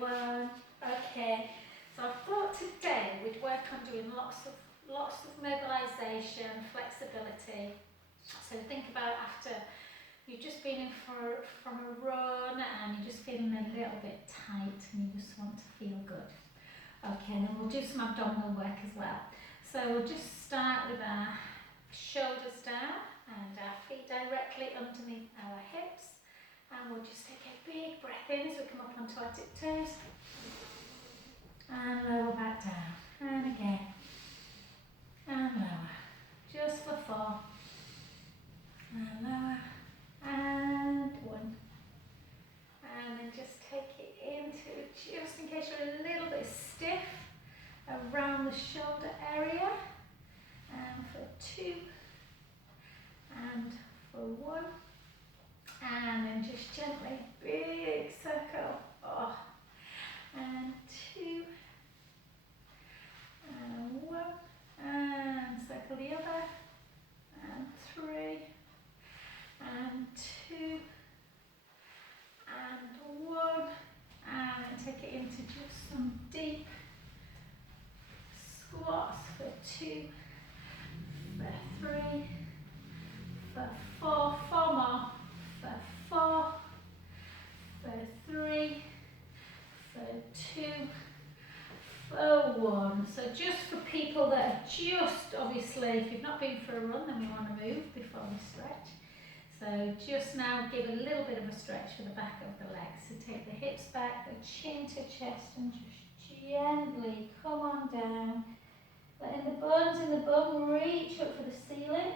everyone. Okay, so I thought today we'd work on doing lots of mobilisation, flexibility. So think about after you've just been in from a run and you're just feeling a little bit tight and you just want to feel good. Okay, and then we'll do some abdominal work as well. So we'll just start with our shoulders down and our feet directly underneath our hips. And we'll just take a big breath in as we come up onto our tiptoes. And lower back down. And again. And lower. Just for 4. And lower. And 1. And then just take it into, just in case you're a little bit stiff, around the shoulder area. And for 2. And for 1. And then just gently, big circle. Oh. And 2. And 1. And circle the other. And 3. And 2. And 1. And take it into just some deep squats for 2. For 3. For 4. 4 more. For 4, for 3, for 2, for 1. So just for people that have just, obviously, if you've not been for a run, then we want to move before we stretch. So just now give a little bit of a stretch for the back of the legs. So take the hips back, the chin to chest, and just gently come on down. Letting the bones in the bum reach up for the ceiling.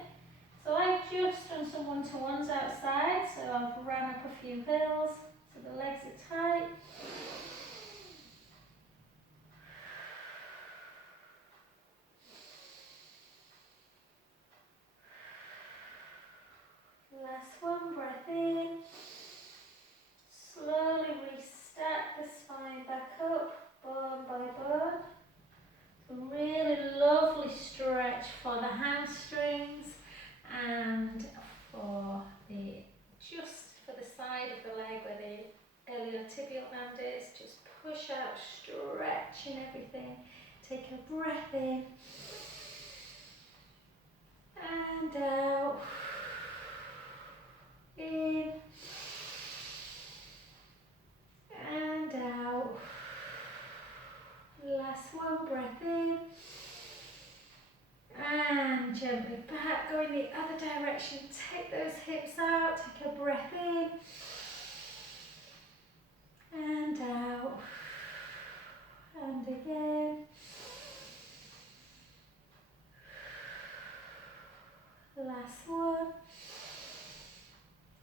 So I've just done some one-to-ones outside, so I've ran up a few hills, so the legs are tight. Last one, breath in. Slowly restack the spine back up, bone by bone. So really lovely stretch for the hamstrings. And for just for the side of the leg where the iliotibial band is, just push out, stretching everything. Take a breath in and out. In and out. Last one, breath in. And gently back, going the other direction. Take those hips out, take a breath in. And out. And again. Last one.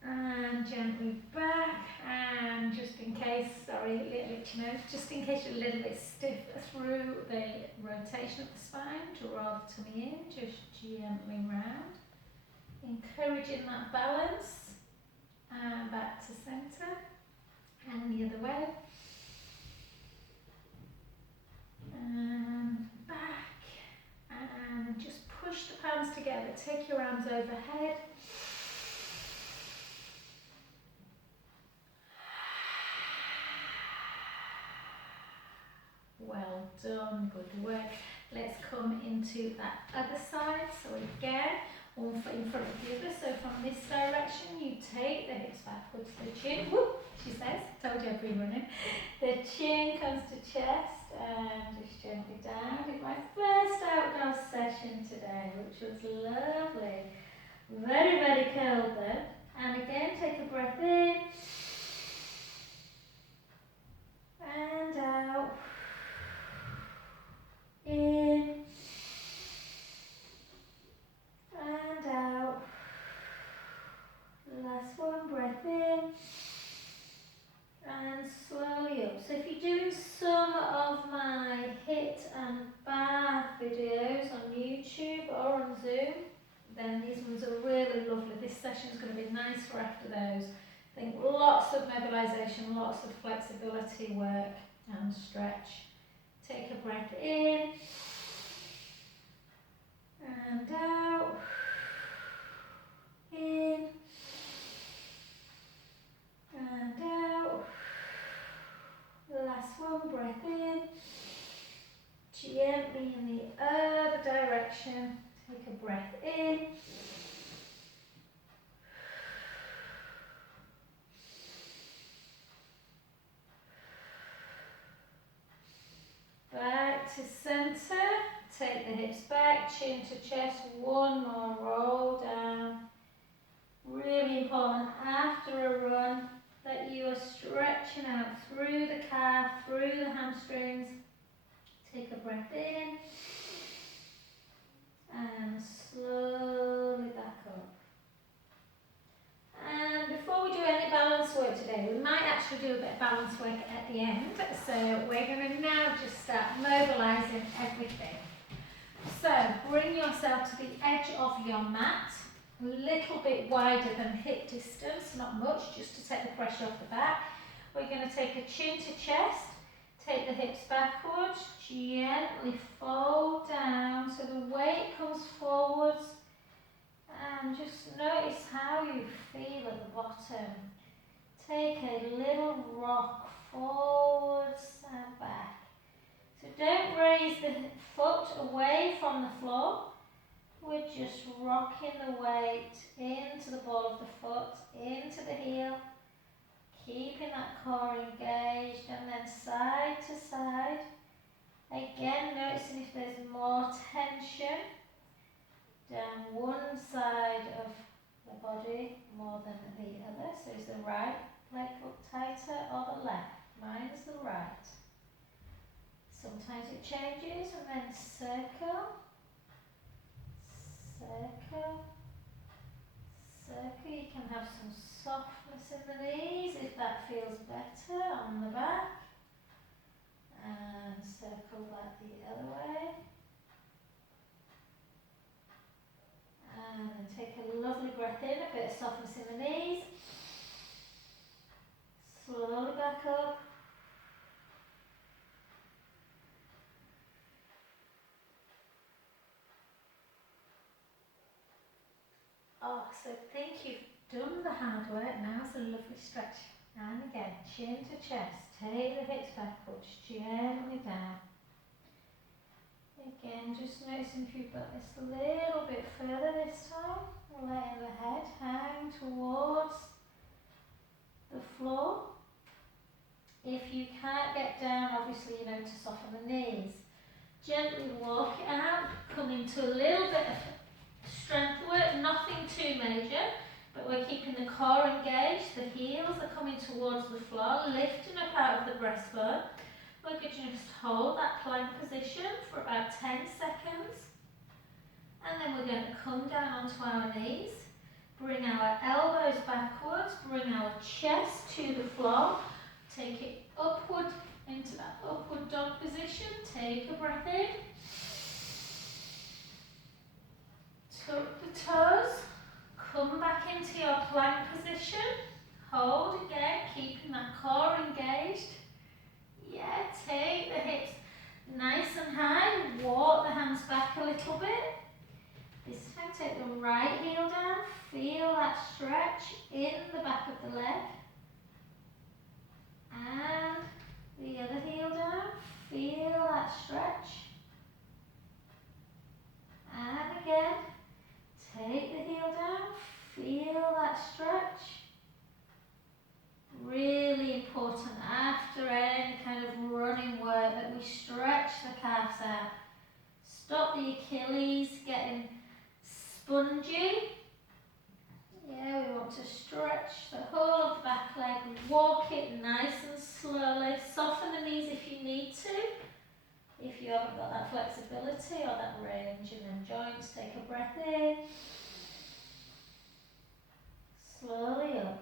And gently back. And just in case, sorry, little itchy nose, just in case you're a little bit stiff through the rotation of the spine, draw the tummy in, just gently round. Encouraging that balance. And back to centre. And the other way. And back. And just push the palms together. Take your arms overhead. Well done, good work. Let's come into that other side. So again, one foot in front of the other. So from this direction, you take the hips backwards, the chin, whoop, she says, told you I've been running. The chin comes to chest and just gently down. Did my first outdoor session today, which was lovely. Very, very cold though. And again, take a breath in. And out. In and out. Last one, breath in and slowly up. So if you're doing some of my HIIT and bath videos on YouTube or on Zoom, then these ones are really lovely. This session is going to be nice for after those. I think lots of mobilisation, lots of flexibility work and stretch. Take a breath in and out, in and out. Last to centre. Take the hips back, chin to chest. One more, roll down. Really important after a run that you are stretching out through the calf, through the hamstrings. Take a breath in and slowly back up. And before we do any balance work today, we might actually do a bit of balance work at the end. So we're going to now just start mobilising everything. So bring yourself to the edge of your mat, a little bit wider than hip distance, not much, just to take the pressure off the back. We're going to take a chin to chest, take the hips backwards, gently fold down so the weight comes forwards. And just notice how you feel at the bottom. Take a little rock forwards and back. So don't raise the foot away from the floor. We're just rocking the weight into the ball of the foot, into the heel, keeping that core engaged, and then side to side. Again, noticing if there's more tension down one side of the body more than the other. So is the right leg up tighter or the left? Mine's the right. Sometimes it changes, and then circle, circle, circle. You can have some softness in the knees if that feels better on the back. And circle back the other way. And then take a lovely breath in, a bit of softness in the knees. Slowly back up. Oh, so think you've done the hard work, now's a lovely stretch. And again, chin to chest, take the hips backwards, gently down. Again, just noticing if you've got this a little bit further this time, letting the head hang towards the floor. If you can't get down, obviously you know to soften the knees. Gently walk it out, come into a little bit of strength work, nothing too major, but we're keeping the core engaged, the heels are coming towards the floor, lifting up out of the breastbone. We're going to just hold that plank position for about 10 seconds. And then we're going to come down onto our knees, bring our elbows backwards, bring our chest to the floor, take it upward into that upward dog position, take a breath in. Tuck the toes, come back into your plank position, hold again, keeping that core engaged. Yeah, take the hips nice and high, walk the hands back a little bit. This time take the right heel down, feel that stretch in the back of the leg. And the other heel down, feel that stretch. And again. Take the heel down, feel that stretch. Really important after any kind of running work that we stretch the calves out. Stop the Achilles getting spongy. Yeah, we want to stretch the whole of the back leg, walk it nice and slowly, soften the knees if you need to. If you haven't got that flexibility or that range in them joints, take a breath in. Slowly up.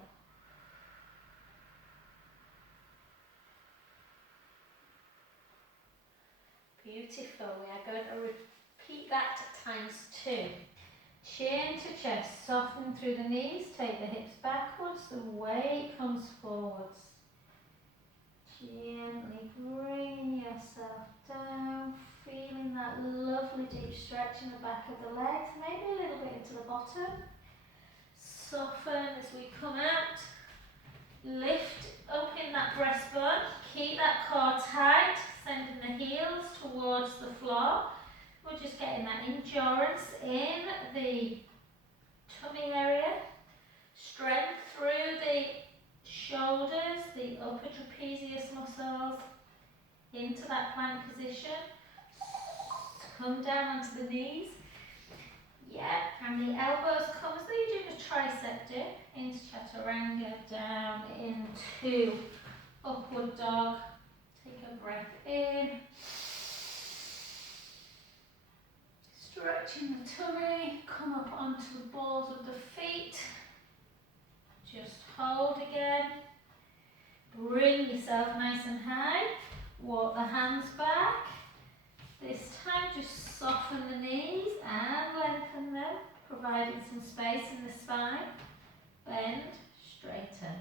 Beautiful. We are going to repeat that ×2. Chin to chest, soften through the knees, take the hips backwards, the weight comes forwards. Gently bring yourself down, feeling that lovely deep stretch in the back of the legs, maybe a little bit into the bottom. Soften as we come out, lift up in that breastbone, keep that core tight, sending the heels towards the floor. We're just getting that endurance in the tummy area, strength through the shoulders, the upper trapezius muscles, into that plank position. come down onto the knees. Yeah, and the elbows come as though you're doing a tricep dip into chaturanga, down into upward dog. Take a breath in. Stretching the tummy, come up onto the balls of the feet. Just hold again. Bring yourself nice and high. Walk the hands back. This time just soften the knees and lengthen them, providing some space in the spine. Bend, straighten.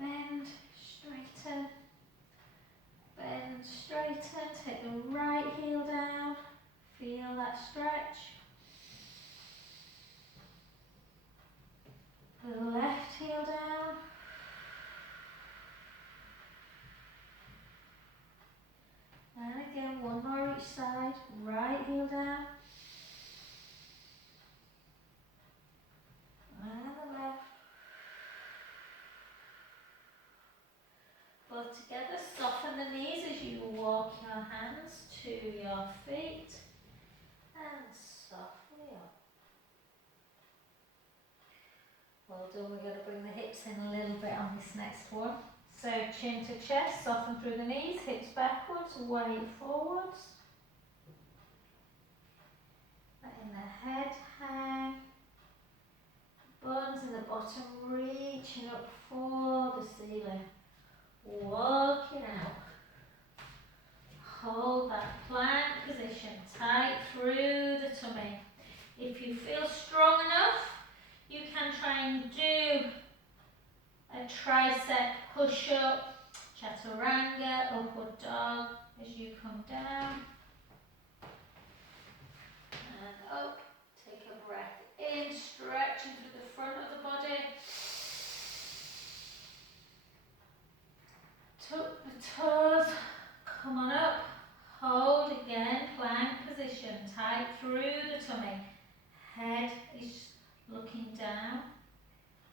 Bend, straighten. Bend, straighten. Take the right heel down. Feel that stretch. The left heel down. And again, one more each side. Right heel down. And the left. Both together. Soften the knees as you walk your hands to your feet. And softly up. Well done. We're going to bring the hips in a little bit on this next one. So chin to chest, soften through the knees, hips backwards, weight forwards. Letting the head hang. Buns in the bottom, reaching up for the ceiling. Walking out. Hold that plank position tight through the tummy. If you feel strong enough, you can try and do a tricep push-up, chaturanga, upward dog as you come down. And up. Take a breath in, stretching through the front of the body. Tuck the toes, come on up. Hold again, plank position, tight through the tummy. Head is looking down,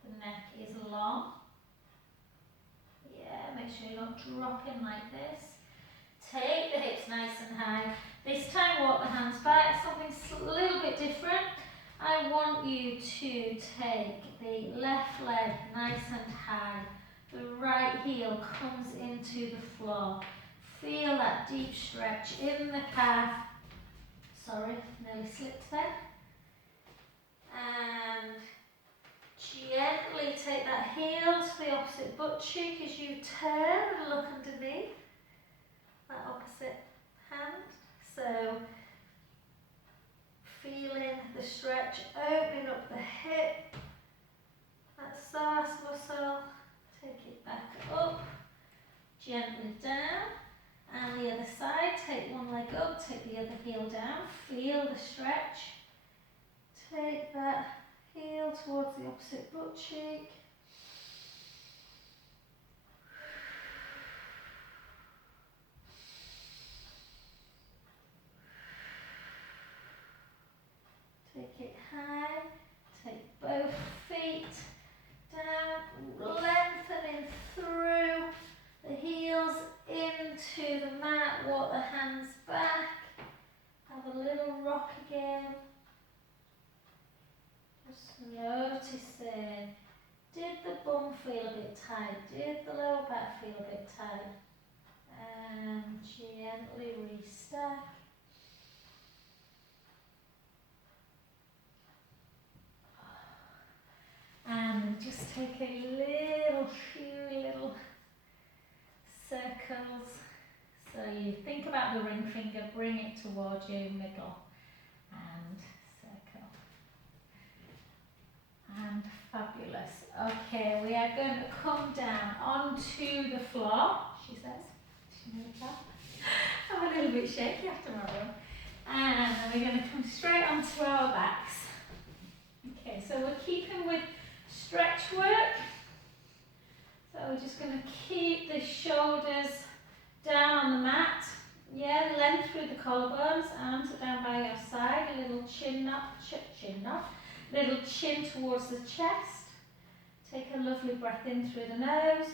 the neck is long. Yeah, make sure you're not dropping like this. Take the hips nice and high. This time walk the hands back, something a little bit different. I want you to take the left leg nice and high. The right heel comes into the floor. Feel that deep stretch in the calf. Sorry, nearly slipped there. And gently take that heel to the opposite butt cheek as you turn and look underneath that opposite hand. So, feeling the stretch, opening up the hip, that psoas muscle. Take it back up, gently down, and the other side. Take one leg up, take the other heel down. Feel the stretch. Take that heel towards the opposite butt cheek. Take it high. Take both feet down, lengthening through the heels into the mat. Walk the hands back. Have a little rock again. Just noticing, did the bum feel a bit tight? Did the lower back feel a bit tight? And gently restack. And just take a few little circles. So you think about the ring finger, bring it towards your middle and circle. And fabulous. Okay, we are going to come down onto the floor, she says. She knows that. I'm a little bit shaky after my run. And then we're going to come straight onto our backs. Okay, so we're keeping with stretch work. So we're just going to keep the shoulders down on the mat. Yeah, length through the collarbones, arms are down by your side, a little chin up, little chin towards the chest. Take a lovely breath in through the nose.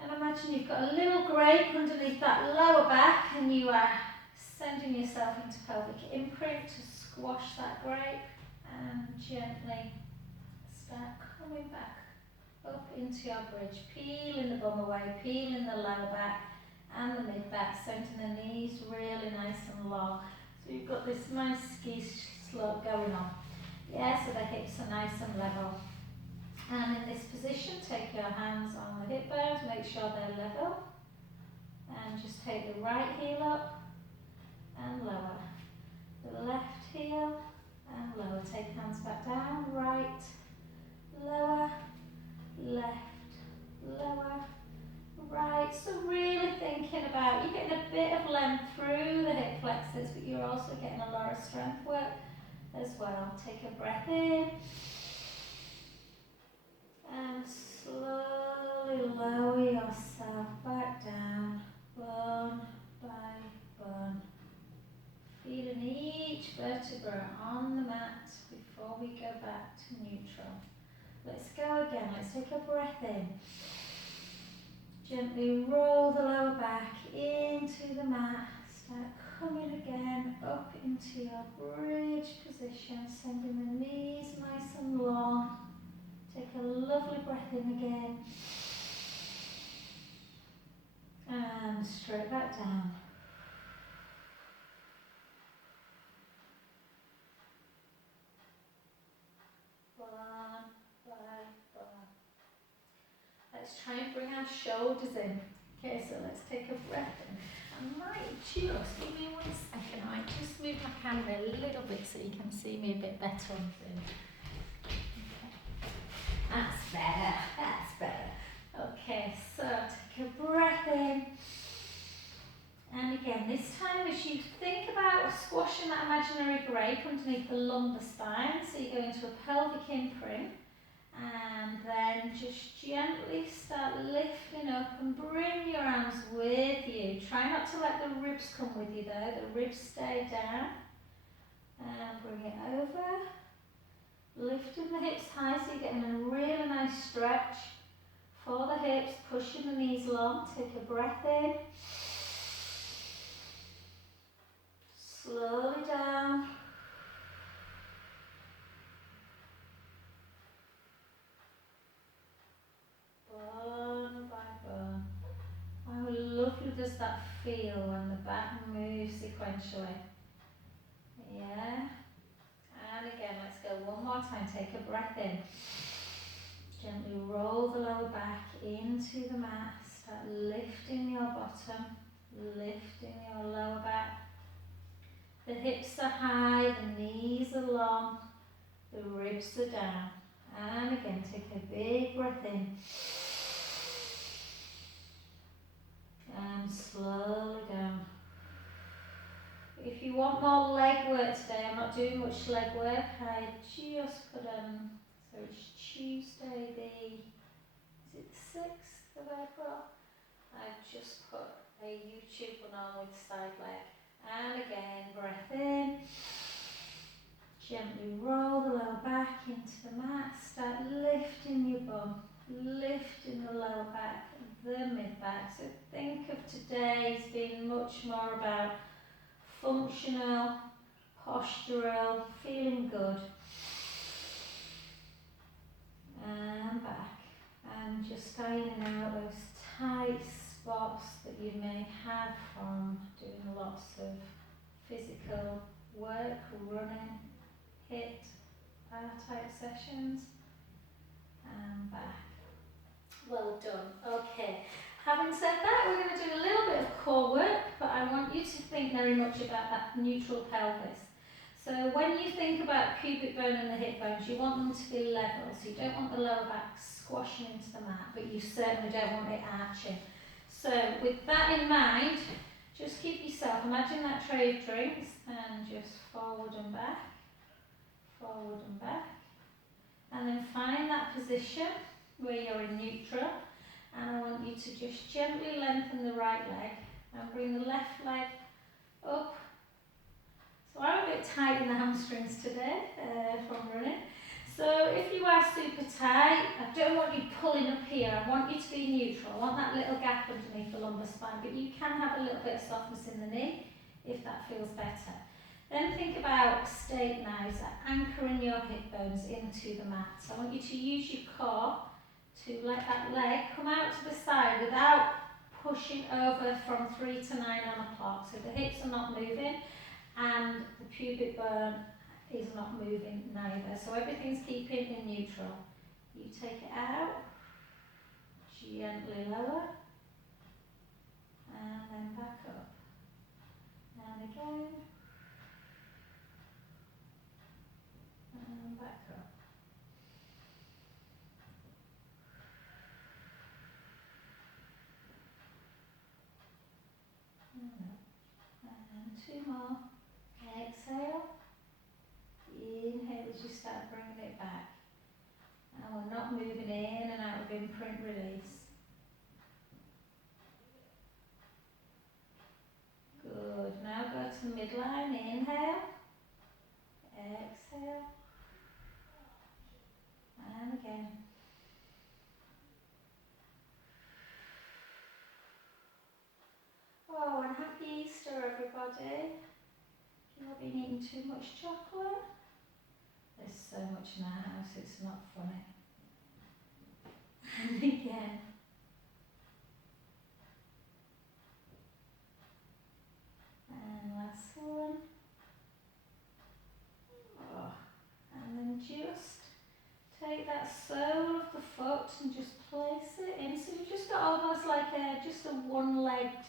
And imagine you've got a little grape underneath that lower back and you are sending yourself into pelvic imprint to squash that grape and gently start coming back up into your bridge, peeling the bum away, peeling the lower back and the mid back, sending the knees really nice and long. So you've got this nice ski slope going on. Yeah, so the hips are nice and level. And in this position, take your hands on the hip bones, make sure they're level. And just take the right heel up and lower. The left heel and lower. Take hands back down, right, lower, left, lower, right. So really thinking about, you're getting a bit of length through the hip flexors, but you're also getting a lot of strength work as well. Take a breath in. And slowly lower yourself back down, bone by bone. Feeling each vertebra on the mat before we go back to neutral. Let's go again. Let's take a breath in. Gently roll the lower back into the mat. Start coming again up into your bridge position, sending the knees nice and long. Take a lovely breath in again. And straight back down. One by one. Let's try and bring our shoulders in. Okay, so let's take a breath in. I might just, give me 1 second, I might just move my camera a little bit so you can see me a bit better on Zoom. That's better, that's better. Okay, so take a breath in. And again, this time as you think about squashing that imaginary grape underneath the lumbar spine, so you go into a pelvic imprint, and then just gently start lifting up and bring your arms with you. Try not to let the ribs come with you though, the ribs stay down. And bring it over. Lifting the hips high so you're getting a really nice stretch for the hips, pushing the knees long. Take a breath in. Slowly down. Bone by bone. How lovely does that feel when the back moves sequentially? Yeah. And again, let's go one more time. Take a breath in. Gently roll the lower back into the mat. Start lifting your bottom, lifting your lower back. The hips are high, the knees are long, the ribs are down. And again, take a big breath in. And slowly down. If you want more leg work today, I'm not doing much leg work. I just put so it's Tuesday is it the 6th of April? I've just put a YouTube one on with side leg. And again, breath in. Gently roll the lower back into the mat. Start lifting your bum, lifting the lower back, the mid back. So think of today as being much more about functional, postural, feeling good. And back. And just ironing out those tight spots that you may have from doing lots of physical work, running, HIIT, type sessions. And back. Well done. Okay. Having said that, we're going to do a little bit of core work, but I want you to think very much about that neutral pelvis. So when you think about pubic bone and the hip bones, you want them to be level. So you don't want the lower back squashing into the mat, but you certainly don't want it arching. So with that in mind, just keep yourself, imagine that tray of drinks, and just forward and back, and then find that position where you're in neutral. And I want you to just gently lengthen the right leg and bring the left leg up. So I'm a bit tight in the hamstrings today from running. So if you are super tight, I don't want you pulling pulling up here. I want you to be neutral. I want that little gap underneath the lumbar spine, but you can have a little bit of softness in the knee if that feels better. Then think about stake now, so anchoring your hip bones into the mat. So I want you to use your core to let that leg come out to the side without pushing over from 3 to 9 on a clock. So the hips are not moving and the pubic bone is not moving neither. So everything's keeping in neutral. You take it out, gently lower, and then back up. And again, and back up. And 2 more. Exhale. Inhale as you start bringing it back. And we're not moving in and out of imprint release. Good. Now go to midline. Inhale. Exhale. And again. Oh, and happy Easter, everybody. You not been eating too much chocolate? There's so much in our house, it's not funny. And again. And last one. Oh. And then just take that sole of the foot and just place it in. So you've just got almost like just a one-legged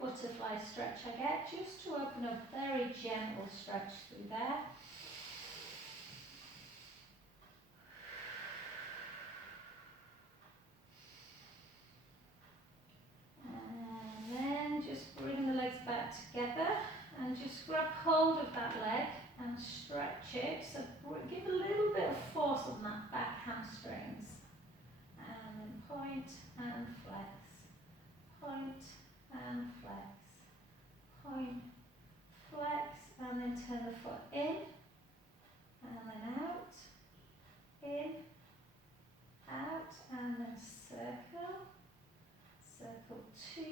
butterfly stretch I get, just to open a very gentle stretch through there. And then just bring the legs back together and just grab hold of that leg and stretch it. So give a little bit of force on that back hamstrings. And then point and flex. Point and flex. Point, flex, and then turn the foot in, and then out, in, out, and then circle, circle 2,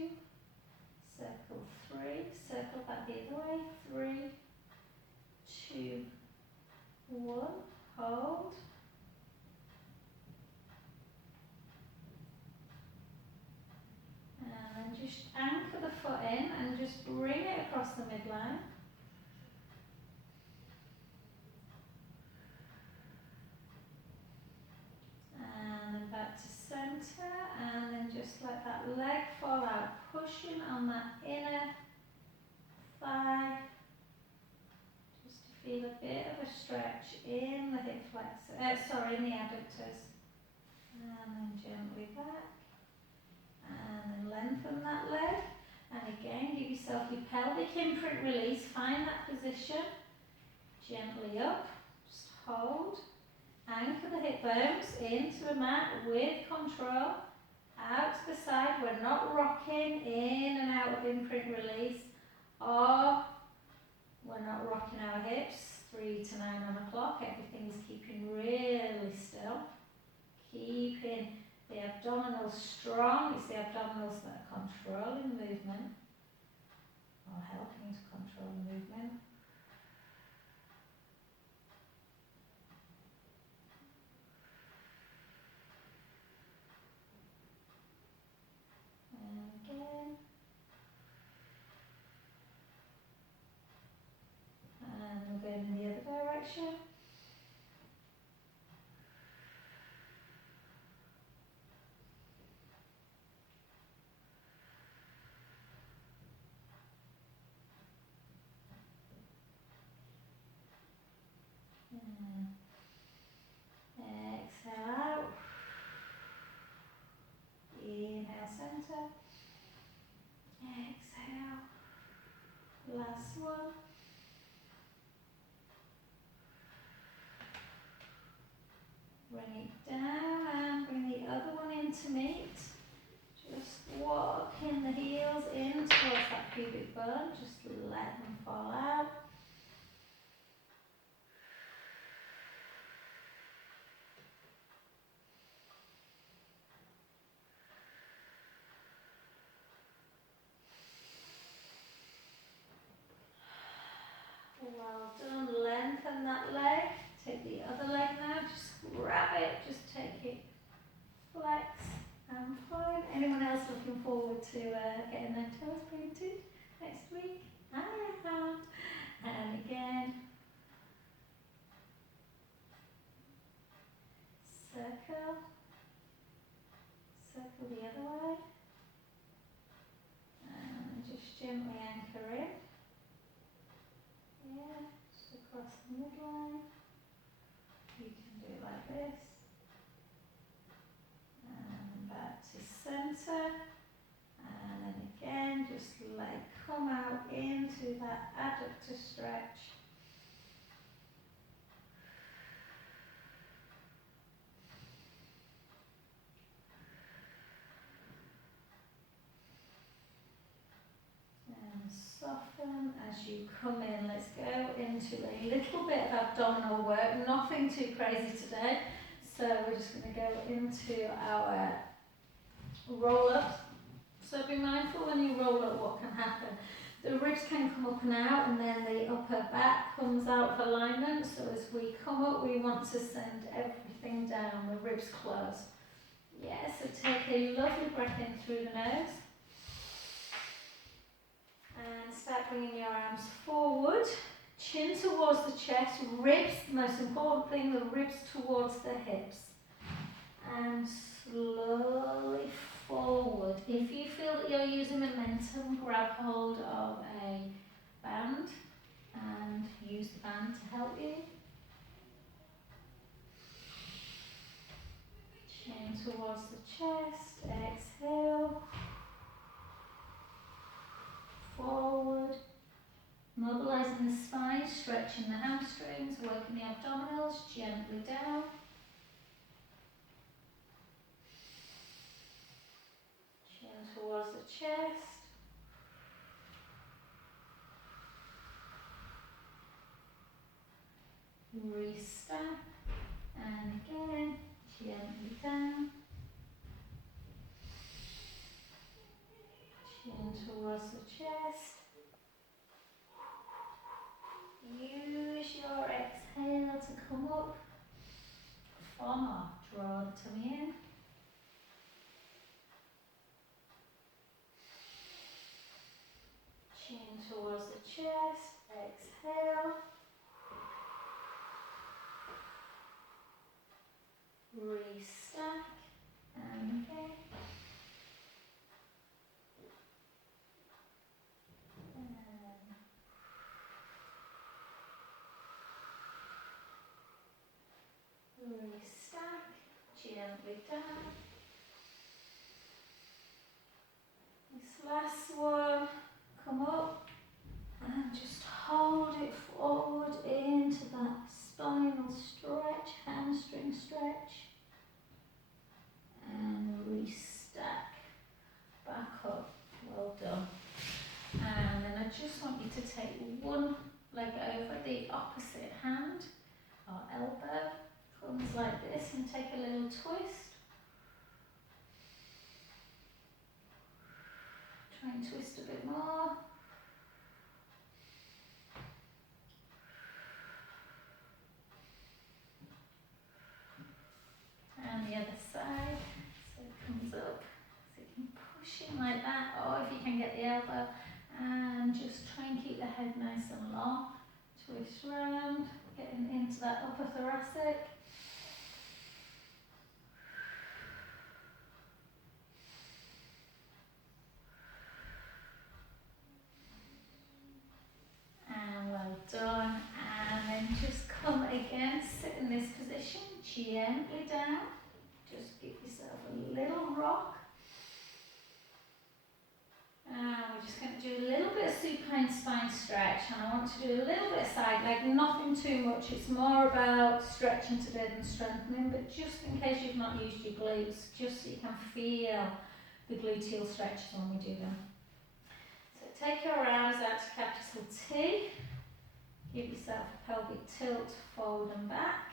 circle 3, circle back the other way, 3, 2, 1, hold, and then just anchor the foot in and just bring it across the midline. And then back to centre, and then just let that leg fall out, pushing on that inner thigh, just to feel a bit of a stretch in the hip flexor, in the adductors. And then gently back, and then lengthen that leg, and again give yourself your pelvic imprint release, find that position, gently up, just hold. Anchor the hip bones into the mat with control, out to the side. We're not rocking in and out of imprint release, or we're not rocking our hips 3 to 9 on the clock. Everything is keeping really still. Keeping the abdominals strong. It's the abdominals that are controlling movement, or helping to control movement. Again. And we'll go in the other direction. Exhale out. Inhale center. Exhale. Last one. Bring it down and bring the other one in to meet. Just walking the heels in towards that pubic bone. Just let them fall out. looking forward to getting their toes painted next week? I am. And again, circle, circle the other way, and just gently anchor in. Yeah, just across the midline. You can do it like this. And back to centre. And then again, just leg come out into that adductor stretch. And soften as you come in. Let's go into a little bit of abdominal work, nothing too crazy today. So we're just going to go into our roll-ups. So be mindful when you roll up what can happen. The ribs can come up and out, and then the upper back comes out of alignment. So as we come up, we want to send everything down, the ribs close. Yeah, so take a lovely breath in through the nose. And start bringing your arms forward, chin towards the chest, ribs, the most important thing, the ribs towards the hips. And slowly forward. If you feel that you're using momentum, grab hold of a band and use the band to help you. Chin towards the chest, exhale. Forward. Mobilizing the spine, stretching the hamstrings, working the abdominals, gently down. Chin towards the chest. Restart. And again, gently down. Chin towards the chest. Use your exhale to come up. 4 more. Draw the tummy in. Chin towards the chest. Exhale. Restack. And again. Restack, gently down. This last one, come up and just hold it forward into that spinal stretch, hamstring stretch. And restack, back up, well done. And then I just want you to take one leg over the opposite hand or elbow. Comes like this and take a little twist. Try and twist a bit more. And the other side. So it comes up. So you can push in like that, or if you can get the elbow. And just try and keep the head nice and long. Twist round, getting into that upper thoracic. And well done. And then just come again, sit in this position, gently down. Just give yourself a little rock. And we're just going to do a little bit of supine spine stretch, and I want to do a little bit of side leg, nothing too much. It's more about stretching today than strengthening, but just in case you've not used your glutes, just so you can feel the gluteal stretches when we do them. So take your arms out to capital T. Give yourself a pelvic tilt forward and back.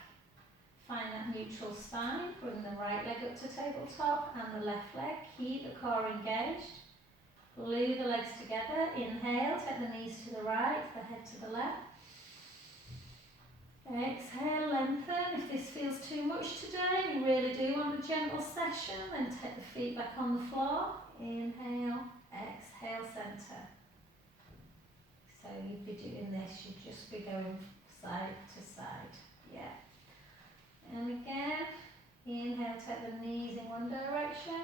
Find that neutral spine. Bring the right leg up to tabletop and the left leg. Keep the core engaged. Glue the legs together. Inhale, take the knees to the right, the head to the left. Exhale, lengthen. If this feels too much today, you really do want a gentle session, then take the feet back on the floor. Inhale, exhale, centre. So you'd be doing this, you'd just be going side to side. Yeah. And again, inhale, take the knees in one direction.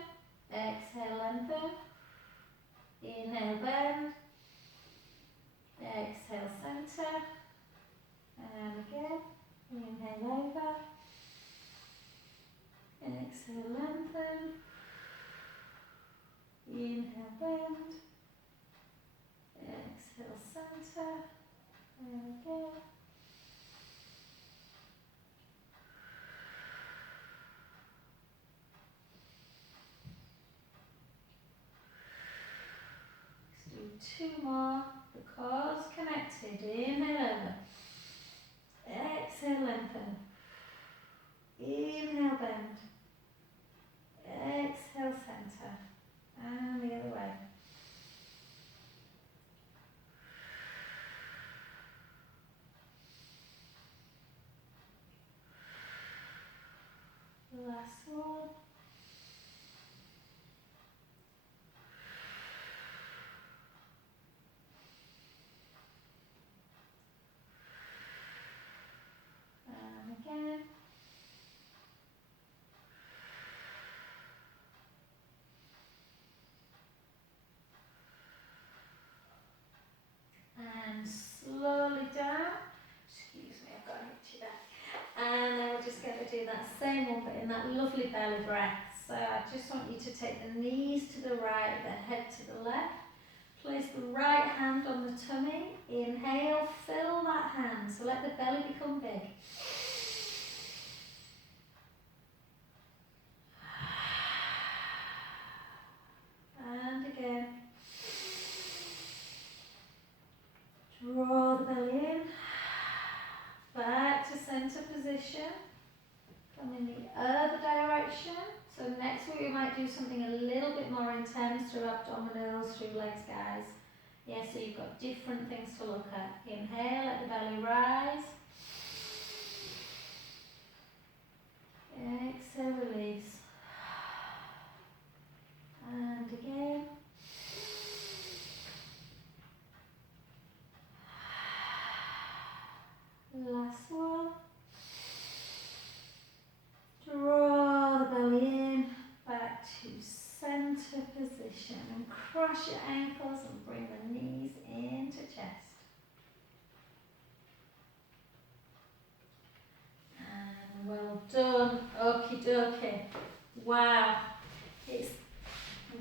Exhale, lengthen. Inhale, bend. Exhale, centre. And again, inhale over. Exhale, lengthen. Inhale, bend. Exhale, centre. And again. Let's do 2 more. The core's connected. Inhale over. Exhale, lengthen. Inhale, bend. Exhale, centre. And the other way. Last one. And again. And slowly down. Excuse me, I've got to hit you there. And then we're just going to do that same one, but in that lovely belly breath. So I just want you to take the knees to the right, the head to the left. Place the right hand on the tummy. Inhale, fill that hand. So let the belly become big. And again. Draw the belly in. Back to centre position. Come in the other direction. So next week we might do something a little bit more intense through abdominals, through legs, guys. Yeah, so you've got different things to look at. Inhale, let the belly rise. Exhale, release. And again. Last one. Draw the belly in, back to centre position, and cross your ankles and bring the knees into chest. And well done. Okie dokie. Wow.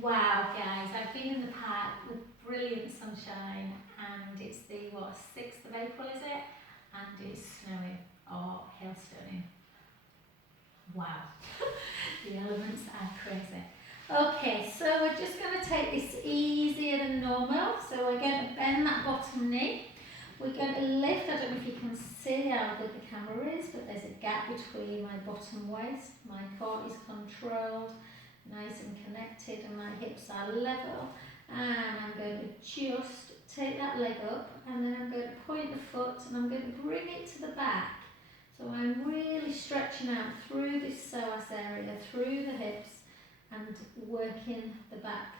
Wow, guys. I've been in the park with brilliant sunshine, and it's the 6th of April, is it? And it's snowing or hailstoning. Wow, the elements are crazy. Okay, so we're just going to take this easier than normal. So we're going to bend that bottom knee. We're going to lift. I don't know if you can see how good the camera is, but there's a gap between my bottom waist. My core is controlled, nice and connected, and my hips are level. And I'm going to just take that leg up, and then I'm going to point the foot, and I'm going to bring it to the back. So I'm really stretching out through this psoas area, through the hips, and working the back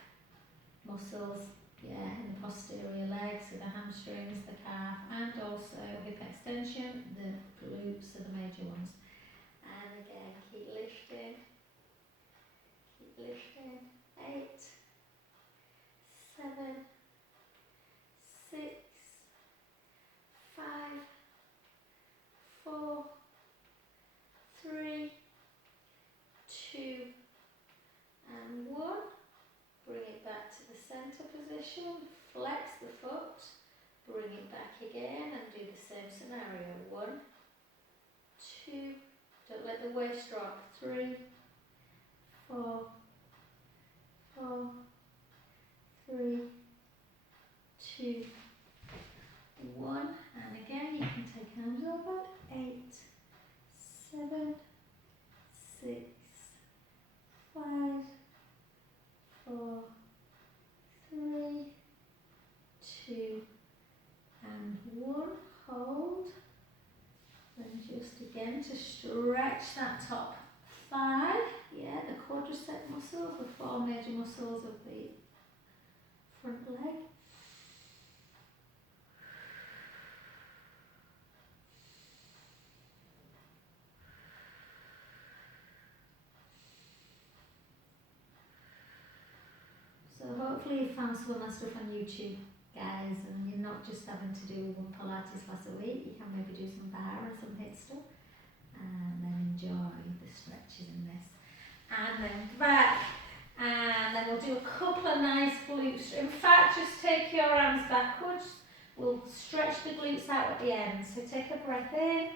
muscles, in the posterior legs, so the hamstrings, the calf, and also hip extension. The glutes are the major ones. And again, keep lifting, 8, 7, 6, 5, 4, 3, 2, and 1. Bring it back to the centre position. Flex the foot. Bring it back again and do the same scenario. 1, 2. Don't let the waist drop. 3, 4, 3, 2, 1. And again, you can take hands over. 8, 7, 6, 5, 4, 3, 2, and 1. Hold. Then stretch that top thigh. Yeah, the quadricep muscles, the 4 major muscles of the front leg. So hopefully you found some of my stuff on YouTube, guys, and you're not just having to do one Pilates class a week. You can maybe do some bar and some HIIT stuff, and then enjoy the stretches in this. And then back, and then we'll do a couple of nice glutes. In fact, just take your arms backwards. We'll stretch the glutes out at the end. So take a breath in,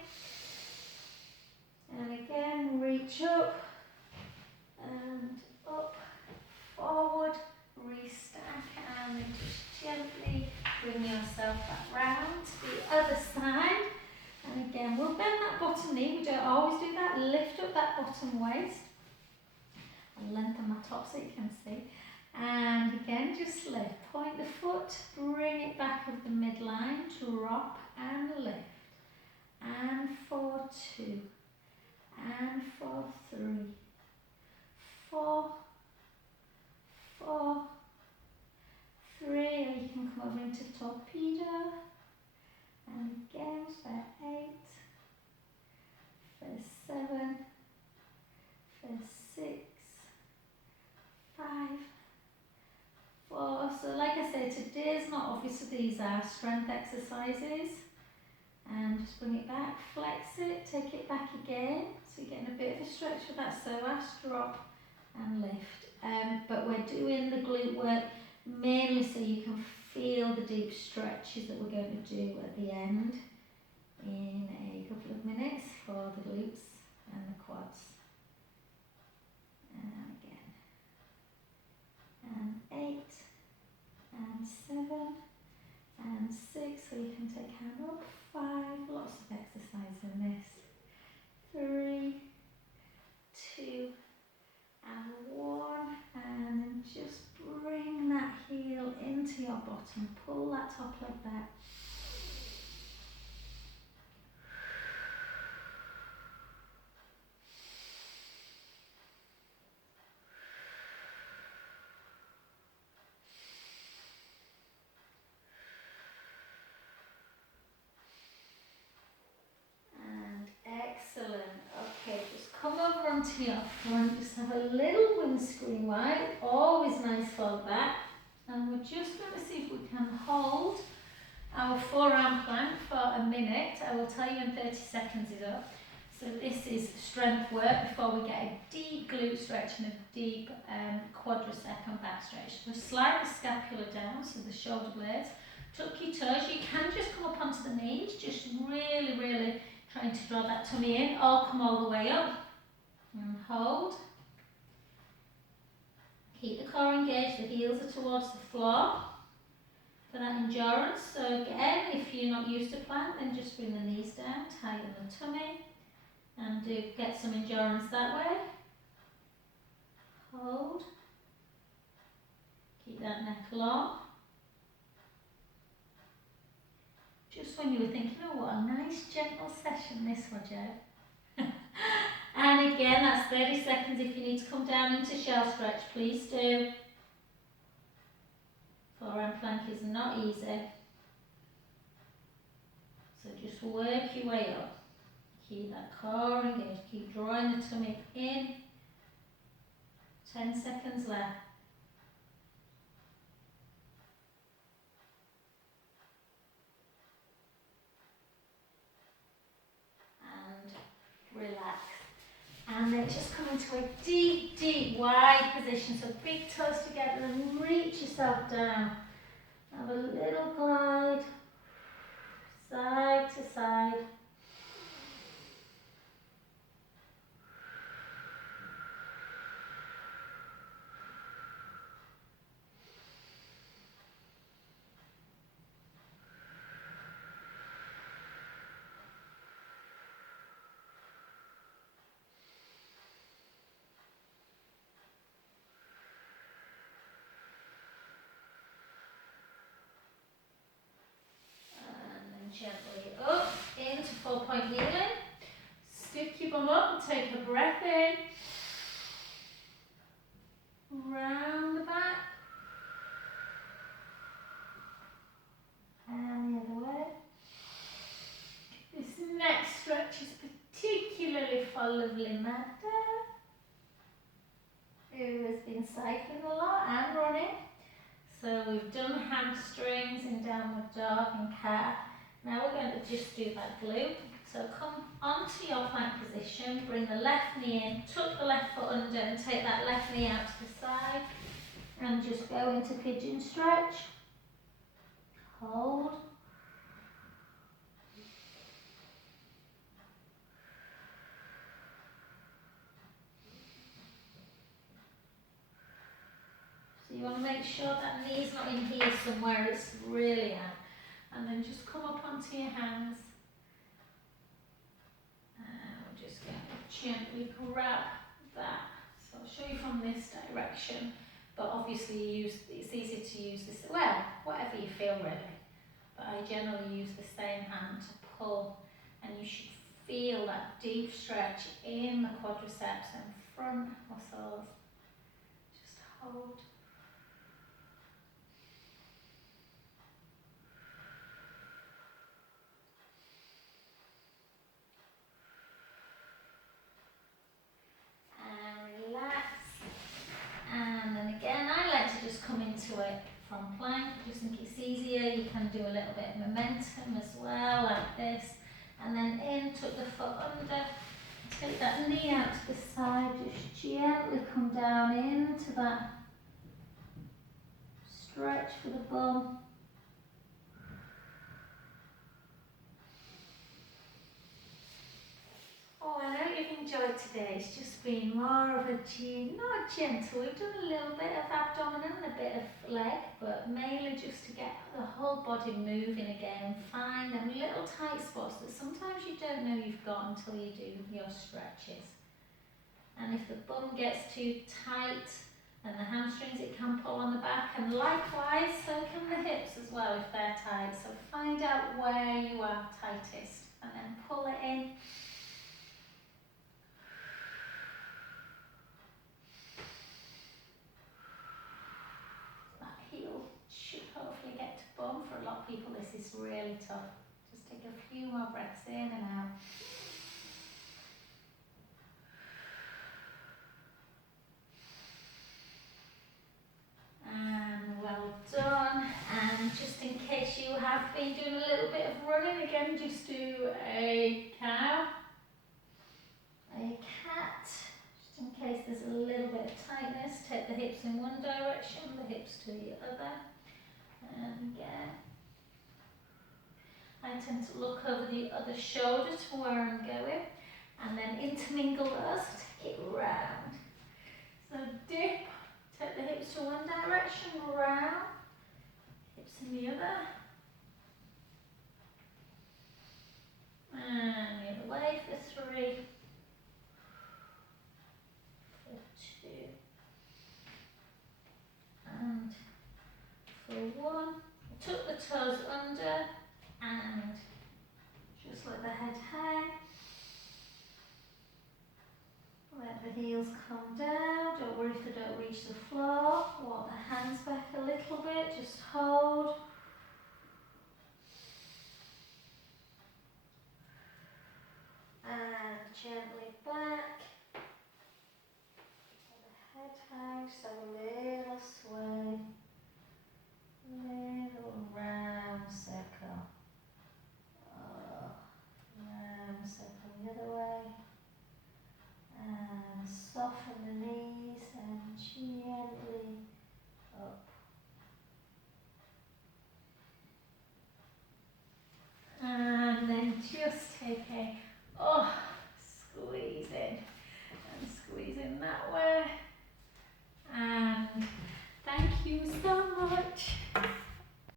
and again, reach up, and up, forward, restack, and then just gently bring yourself back round to the other side. And again, we'll bend that bottom knee. We don't always do that. Lift up that bottom waist. I'll lengthen my top so you can see. And again, just lift. Point the foot, bring it back of the midline, drop and lift. And for 2. And for 3. 4. 4. 3. Or you can come over into torpedo. And again for 8. For 7. For 6. 5, 4. So like I say, today's not obviously, these are strength exercises. And just bring it back, flex it, take it back again. So you're getting a bit of a stretch with that psoas, drop and lift. But we're doing the glute work mainly so you can feel the deep stretches that we're going to do at the end in a couple of minutes for the glutes and the quads. And again. And 8, and 7, and 6, so you can take hand up, 5, lots of exercise in this, 3, 2, and 1, and then just bring that heel into your bottom, pull that top leg back. Excellent. Okay, just come over onto your front, just have a little windscreen wide, always nice for that. And we're just going to see if we can hold our forearm plank for a minute. I will tell you in 30 seconds is up. So this is strength work before we get a deep glute stretch and a deep quadricep and back stretch. So slide the scapula down, so the shoulder blades. Tuck your toes. You can just come up onto the knees, just really trying to draw that tummy in, or come all the way up and hold. Keep the core engaged, the heels are towards the floor for that endurance. So again, if you're not used to plank, then just bring the knees down, tighten the tummy, and get some endurance that way. Hold. Keep that neck long. Just when you were thinking, oh, what a nice gentle session this was, Joe. And again, that's 30 seconds. If you need to come down into shell stretch, please do. Forearm plank is not easy. So just work your way up. Keep that core engaged. Keep drawing the tummy in. 10 seconds left. Relax. And then just come into a deep, wide position. So big toes together and reach yourself down. Have a little glide, side to side. Gently up into lovely Magda, who has been cycling a lot and running. So we've done hamstrings in downward dog and cat. Now we're going to just do that glute. So come onto your plank position, bring the left knee in, tuck the left foot under and take that left knee out to the side and just go into pigeon stretch. Hold. So you want to make sure that knee's not in here somewhere, it's really out. And then just come up onto your hands. And we're just going to gently grab that. So I'll show you from this direction, but obviously it's easy to use this, well, whatever you feel really. But I generally use the same hand to pull, and you should feel that deep stretch in the quadriceps and front muscles. Just hold. And relax. And then again, I like to just come into it from plank. I just think it's easier. You can do a little bit of momentum as well, like this. And then in, tuck the foot under. Take that knee out to the side. Just gently come down into that stretch for the bum. Oh, I know you've enjoyed today. It's just been more of a not gentle. We've done a little bit of abdomen and a bit of leg, but mainly just to get the whole body moving again. Find them little tight spots that sometimes you don't know you've got until you do your stretches. And if the bum gets too tight and the hamstrings, it can pull on the back, and likewise, so can the hips as well if they're tight. So find out where you are tightest and then pull it in. Hopefully get to bum. For a lot of people this is really tough. Just take a few more breaths in and out. And well done. And just in case you have been doing a little bit of running, again just do a cow, a cat. Just in case there's a little bit of tightness, take the hips in one direction, the hips to the other. And again, I tend to look over the other shoulder to where I'm going, and then intermingle those, take it round. So dip, take the hips to one direction, round, hips in the other, and the other way for 3, for 2, and for 1. Tuck the toes under and just let the head hang. Let the heels come down. Don't worry if they don't reach the floor. Walk the hands back a little bit. Just hold. And gently back. Let the head hang. Just have a little sway. Little round circle. Round circle the other way. And soften the knees and gently up. And then just take a squeeze in and squeeze in that way. And thank you so much.